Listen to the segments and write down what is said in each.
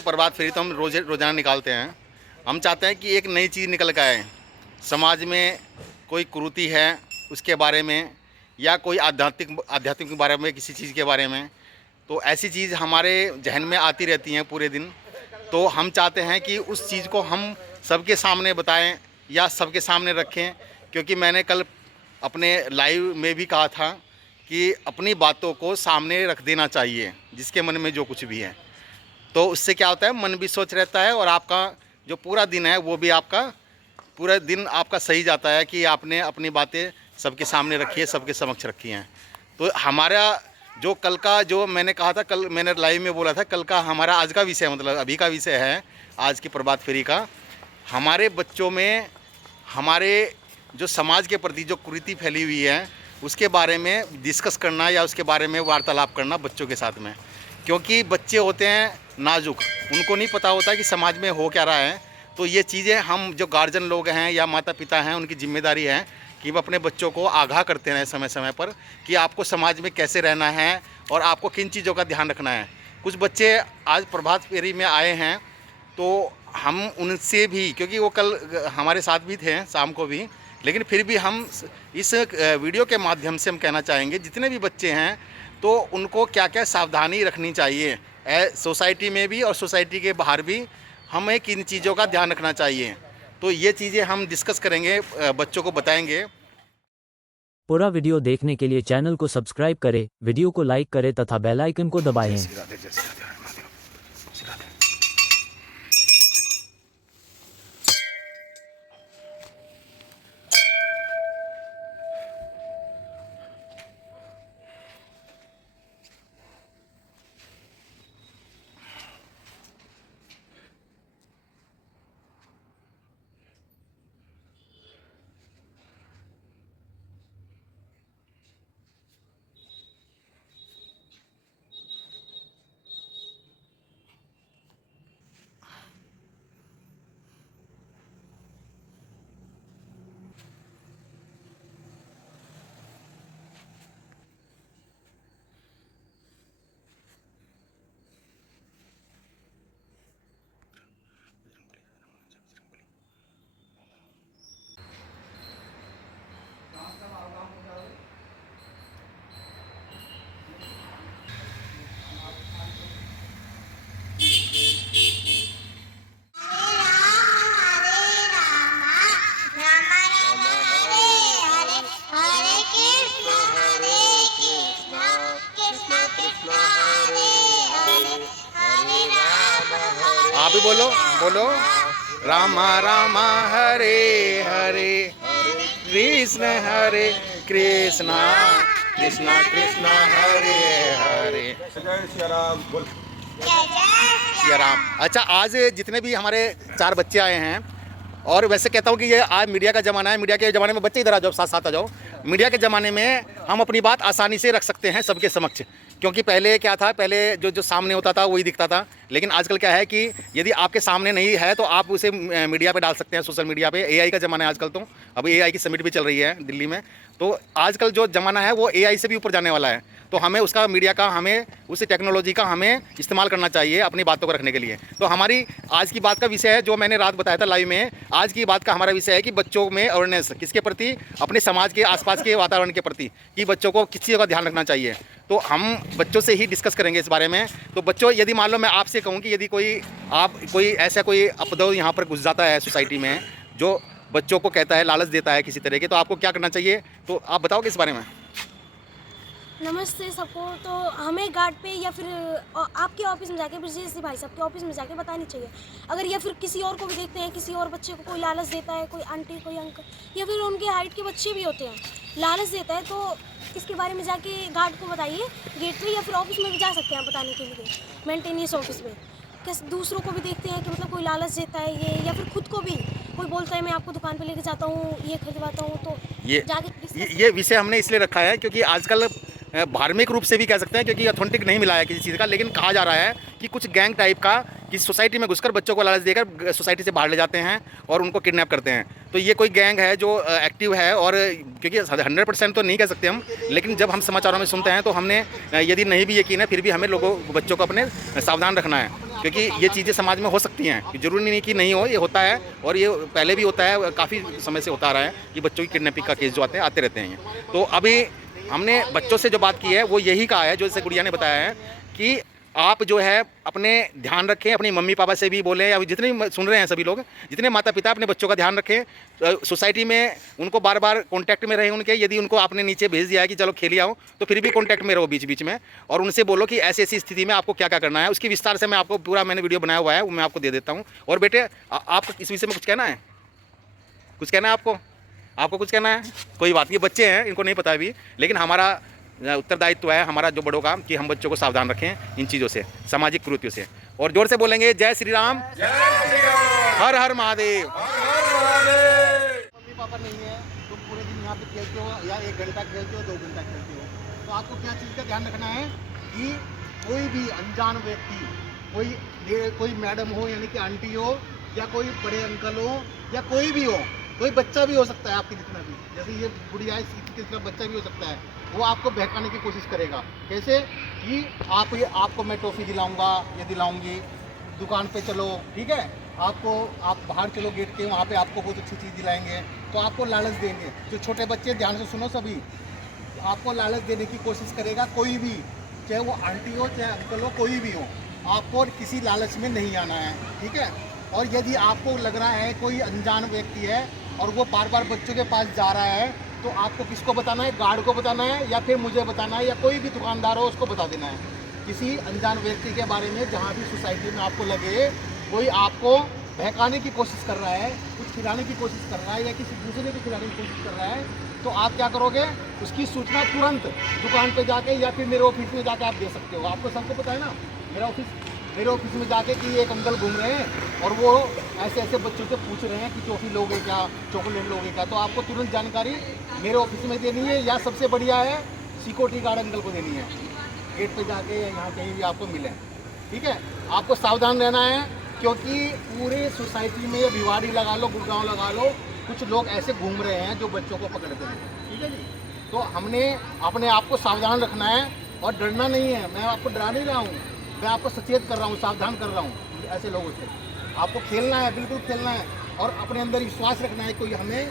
प्रभात फेरी तो हम रोज़ाना निकालते हैं। हम चाहते हैं कि एक नई चीज़ निकल के आए, समाज में कोई कुरीति है उसके बारे में, या कोई आध्यात्मिक के बारे में, किसी चीज़ के बारे में। तो ऐसी चीज़ हमारे जहन में आती रहती हैं पूरे दिन। तो हम चाहते हैं कि उस चीज़ को हम सबके सामने बताएं या सबके सामने रखें, क्योंकि मैंने कल अपने लाइव में भी कहा था कि अपनी बातों को सामने रख देना चाहिए, जिसके मन में जो कुछ भी है। तो उससे क्या होता है, मन भी सोच रहता है और आपका जो पूरा दिन है वो भी आपका पूरा दिन आपका सही जाता है कि आपने अपनी बातें सबके सामने रखी है, सबके समक्ष रखी हैं। तो हमारा जो कल का, जो मैंने कहा था, कल मैंने लाइव में बोला था, कल का हमारा आज का विषय, मतलब अभी का विषय है आज की प्रभात फेरी का, हमारे बच्चों में हमारे जो समाज के प्रति जो कुरीति फैली हुई है उसके बारे में डिस्कस करना या उसके बारे में वार्तालाप करना बच्चों के साथ में। क्योंकि बच्चे होते हैं नाजुक, उनको नहीं पता होता कि समाज में हो क्या रहा है। तो ये चीज़ें हम जो गार्जियन लोग हैं या माता पिता हैं, उनकी जिम्मेदारी है कि वो अपने बच्चों को आगाह करते रहें समय समय पर कि आपको समाज में कैसे रहना है और आपको किन चीज़ों का ध्यान रखना है। कुछ बच्चे आज प्रभात फेरी में आए हैं तो हम उनसे भी, क्योंकि वो कल हमारे साथ भी थे शाम को भी, लेकिन फिर भी हम इस वीडियो के माध्यम से हम कहना चाहेंगे जितने भी बच्चे हैं तो उनको क्या क्या सावधानी रखनी चाहिए सोसाइटी में भी और सोसाइटी के बाहर भी, हमें किन चीज़ों का ध्यान रखना चाहिए। तो ये चीज़ें हम डिस्कस करेंगे, बच्चों को बताएंगे। पूरा वीडियो देखने के लिए चैनल को सब्सक्राइब करें, वीडियो को लाइक करें तथा बेल आइकन को दबाएं। आप भी बोलो बोलो, रामा रामा हरे हरे कृष्ण हरे कृष्णा कृष्णा कृष्णा हरे हरे। जय श्री राम। अच्छा, आज जितने भी हमारे 4 बच्चे आए हैं, और वैसे कहता हूँ कि ये आज मीडिया का ज़माना है, मीडिया के ज़माने में बच्चे इधर आ जाओ, साथ साथ आ जाओ। मीडिया के ज़माने में हम अपनी बात आसानी से रख सकते हैं सबके समक्ष, क्योंकि पहले क्या था, पहले जो सामने होता था वही दिखता था। लेकिन आजकल क्या है कि यदि आपके सामने नहीं है तो आप उसे मीडिया पे डाल सकते हैं, सोशल मीडिया पे। एआई का ज़माना है आजकल, तो अब एआई की समिट भी चल रही है दिल्ली में। तो आजकल जो ज़माना है वो एआई से भी ऊपर जाने वाला है। तो हमें उसका, मीडिया का, हमें उस टेक्नोलॉजी का हमें इस्तेमाल करना चाहिए अपनी बातों को रखने के लिए। तो हमारी आज की बात का विषय है, जो मैंने रात बताया था लाइव में, आज की बात का हमारा विषय है कि बच्चों में अवेयरनेस किसके प्रति, अपने समाज के आसपास के वातावरण के प्रति, कि बच्चों को किस चीज़ का ध्यान रखना चाहिए। तो हम बच्चों से ही डिस्कस करेंगे इस बारे में। तो बच्चों, यदि मान लो मैं आपसे कहूँ कि यदि कोई ऐसा कोई अपद्रव यहाँ पर घुस जाता है सोसाइटी में, जो बच्चों को कहता है, लालच देता है किसी तरह के, तो आपको क्या करना चाहिए, तो आप बताओगे इस बारे में। नमस्ते सबको। तो हमें गार्ड पे या फिर आपके ऑफिस में जाके, जैसे भाई साहब के ऑफिस में जाके बतानी चाहिए। अगर या फिर किसी और को भी देखते हैं, किसी और बच्चे को कोई लालच देता है, कोई आंटी, कोई अंकल, या फिर उनके हाइट के बच्चे भी होते हैं, लालच देता है, तो इसके बारे में जाके गार्ड को बताइए गेट पे, या फिर ऑफिस में भी जा सकते हैं बताने के लिए, मेंटेनेंस ऑफिस में। कैसे दूसरों को भी देखते हैं कि मतलब कोई लालच देता है ये, या फिर खुद को भी कोई बोलता है मैं आपको दुकान पे लेके जाता हूँ, ये खरीदवाता हूँ, तो ये विषय हमने इसलिए रखा है क्योंकि आजकल धार्मिक रूप से भी कह सकते हैं, क्योंकि ऑथेंटिक नहीं मिला है किसी चीज़ का, लेकिन कहा जा रहा है कि कुछ गैंग टाइप का किसी सोसाइटी में घुसकर बच्चों को लालच देकर सोसाइटी से बाहर ले जाते हैं और उनको किडनैप करते हैं। तो ये कोई गैंग है जो एक्टिव है, और क्योंकि 100% तो नहीं कह सकते हम, लेकिन जब हम समाचारों में सुनते हैं तो हमने, यदि नहीं भी यकीन है, फिर भी हमें बच्चों को अपने सावधान रखना है। क्योंकि ये चीज़ें समाज में हो सकती हैं, जरूरी नहीं कि नहीं हो, ये होता है और ये पहले भी होता है, काफ़ी समय से होता आ रहा है कि बच्चों की किडनैपिंग का केस जो आते रहते हैं। तो अभी हमने बच्चों से जो बात की है वो यही कहा है, जो जैसे गुड़िया ने बताया है कि आप जो है अपने ध्यान रखें, अपनी मम्मी पापा से भी बोलें, या जितने भी सुन रहे हैं सभी लोग, जितने माता पिता अपने बच्चों का ध्यान रखें। सोसाइटी में उनको बार बार कांटेक्ट में रहें उनके, यदि उनको आपने नीचे भेज दिया है कि चलो खेल आओ, तो फिर भी कांटेक्ट में रहो बीच बीच में, और उनसे बोलो कि ऐसी ऐसी स्थिति में आपको क्या क्या करना है। उसकी विस्तार से मैं आपको पूरा मैंने वीडियो बनाया हुआ है, वो मैं आपको दे देता हूँ। और बेटे आपको इस विषय में कुछ कहना है? कुछ कहना है आपको कुछ कहना है? कोई बात नहीं, बच्चे हैं, इनको नहीं पता अभी, लेकिन हमारा उत्तरदायित्व है हमारा जो बड़ों का कि हम बच्चों को सावधान रखें इन चीज़ों से, सामाजिक कुरीतियों से। और जोर से बोलेंगे जय श्री राम, हर हर महादेव। मम्मी पापा नहीं है, तुम पूरे दिन यहाँ पे खेलते हो या 1 घंटा खेलते हो, 2 घंटा खेलते हो, तो आपको क्या चीज़ का ध्यान रखना है कि कोई भी अनजान व्यक्ति, कोई मैडम हो यानी कि आंटी हो, या कोई बड़े अंकल हो, या कोई भी हो, कोई बच्चा भी हो सकता है आपके जितना भी, जैसे ये गुड़िया है किसी का बच्चा भी हो सकता है, वो आपको बहकाने की कोशिश करेगा। कैसे कि आपको मैं टॉफ़ी दिलाऊंगा, ये दिलाऊंगी, दुकान पे चलो, ठीक है, आप बाहर चलो गेट के, वहाँ पे आपको बहुत अच्छी चीज़ दिलाएंगे, तो आपको लालच देंगे। जो छोटे बच्चे, ध्यान से सुनो सभी, आपको लालच देने की कोशिश करेगा कोई भी, चाहे वो आंटी हो चाहे अंकल हो, कोई भी हो, आपको किसी लालच में नहीं आना है, ठीक है। और यदि आपको लग रहा है कोई अनजान व्यक्ति है और वो बार बार बच्चों के पास जा रहा है, तो आपको किसको बताना है? गार्ड को बताना है, या फिर मुझे बताना है, या कोई भी दुकानदार हो उसको बता देना है। किसी अनजान व्यक्ति के बारे में जहाँ भी सोसाइटी में आपको लगे कोई आपको बहकाने की कोशिश कर रहा है, कुछ खिलाने की कोशिश कर रहा है, या किसी दूसरे को खिलाने की कोशिश कर रहा है, तो आप क्या करोगे? उसकी सूचना तुरंत दुकान पे जाके या फिर मेरे ऑफिस में जाके आप दे सकते हो। आपको सबको पता है ना, मेरे ऑफिस में जाके कि एक अंकल घूम रहे हैं और वो ऐसे ऐसे बच्चों से पूछ रहे हैं कि टॉफ़ी लोगे क्या, चॉकलेट लोगे क्या, तो आपको तुरंत जानकारी मेरे ऑफिस में देनी है, या सबसे बढ़िया है सिक्योरिटी गार्ड अंकल को देनी है, गेट पे जाके या यहाँ कहीं भी आपको मिले, ठीक है। आपको सावधान रहना है, क्योंकि पूरे सोसाइटी में भिवाड़ी लगा लो, गुड़गांव लगा लो, कुछ लोग ऐसे घूम रहे हैं जो बच्चों को पकड़ते हैं, ठीक है जी। तो हमने अपने आप को सावधान रखना है और डरना नहीं है। मैं आपको डरा नहीं रहा हूँ, मैं आपको सचेत कर रहा हूँ, सावधान कर रहा हूँ ऐसे लोगों से। आपको खेलना है, बिल्कुल खेलना है, और अपने अंदर विश्वास रखना है, कोई हमें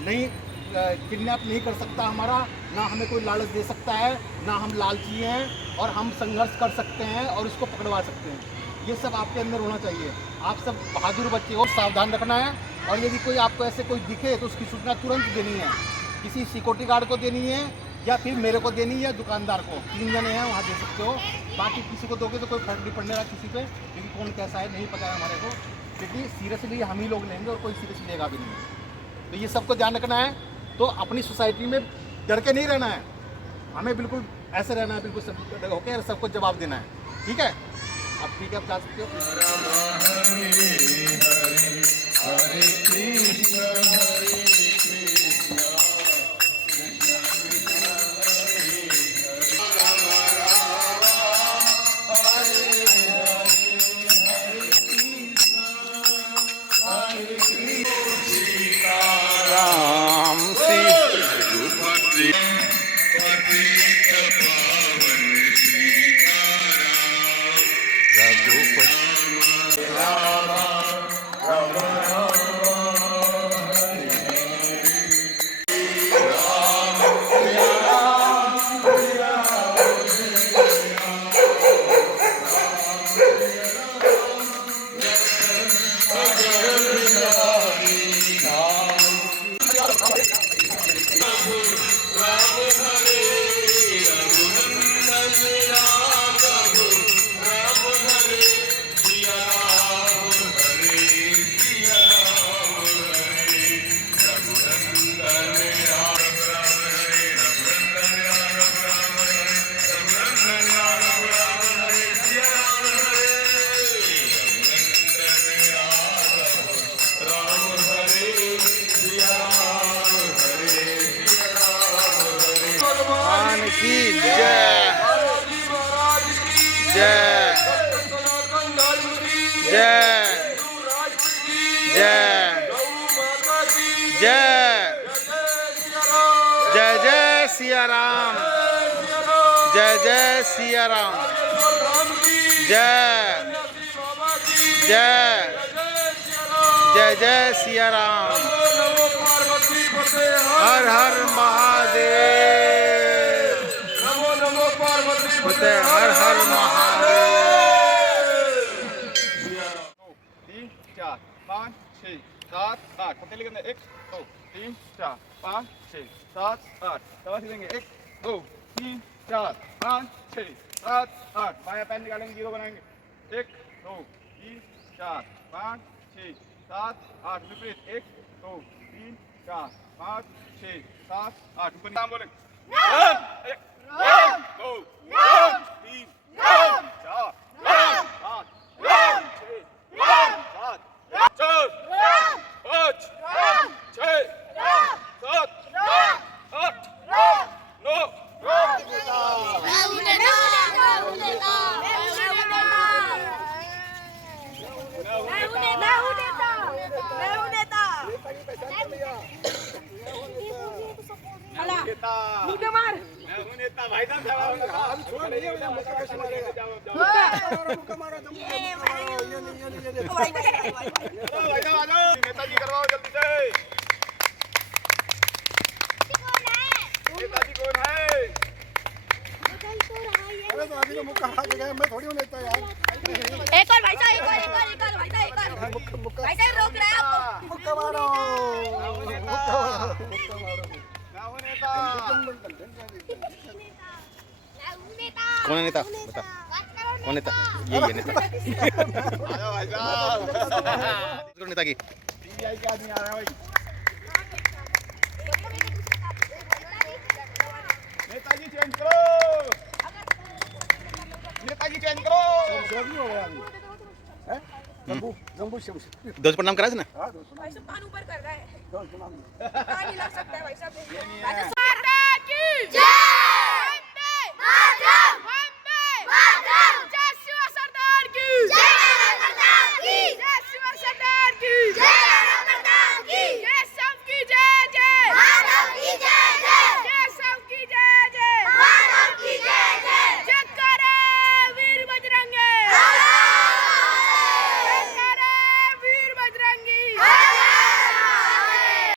नहीं किडनैप नहीं कर सकता हमारा, ना हमें कोई लालच दे सकता है, ना हम लालची हैं, और हम संघर्ष कर सकते हैं और उसको पकड़वा सकते हैं। ये सब आपके अंदर होना चाहिए। आप सब बहादुर बच्चे हो, सावधान रखना है, और यदि कोई आपको ऐसे कोई दिखे तो उसकी सूचना तुरंत देनी है, किसी सिक्योरिटी गार्ड को देनी है, या फिर मेरे को देनी है, या दुकानदार को। 3 जने हैं वहाँ दे सकते हो, बाकी किसी को दोगे तो कोई फर्क नहीं पड़ने वाला किसी पे, क्योंकि कौन कैसा है नहीं पता है हमारे को, क्योंकि सीरियसली हम ही लोग लेंगे और कोई सीरियस लेगा भी नहीं। तो ये सबको ध्यान रखना है। तो अपनी सोसाइटी में डर के नहीं रहना है, हमें बिल्कुल ऐसे रहना है, बिल्कुल सब होकर सबको जवाब देना है, ठीक है। अब ठीक है, आप जा सकते जय जय सिया राम, जय जय सिया राम, जय जय जय जय सिया राम। हर हर महादेव। हर हर महादेव। 3 4 5 6 7 8 पत्ते लेंगे 1 2 3 4 5 6 7 8 दवा लेंगे 1 2 3 4 5 6 7 8 बायां पैन निकालेंगे जीरो बनाएंगे 1 2 3 4 5 6 7 8 विपरीत 1 2 3 4 5 6 7 8 ऊपर नाम बोलेंगे 1 2 3 4 5 नेताजी करवाओ जल्दी से। नेताजी कौन है? अरे तो अभी तो मुक्का खा के गया, मैं थोड़ी हूँ नेता यार। एक और भाई साहब, एक और भाई साहब, भाई साहब रोक रहे हैं आपको। मुक्का मारो, मुक्का मारो। राहु नेता। कौन है नेता? बता कौन नेता? यही है नेता। आजा भाई साहब। नेता की सीबीआई का आदमी आ रहा है भाई। नेताजी चेंज करो। नेताजी चेंज करो। दोस्त प्रणाम करा ना। भाई साहब कान ऊपर कर रहा है, कान हिला सकता है भाई साहब। ये नहीं है। माता की जय।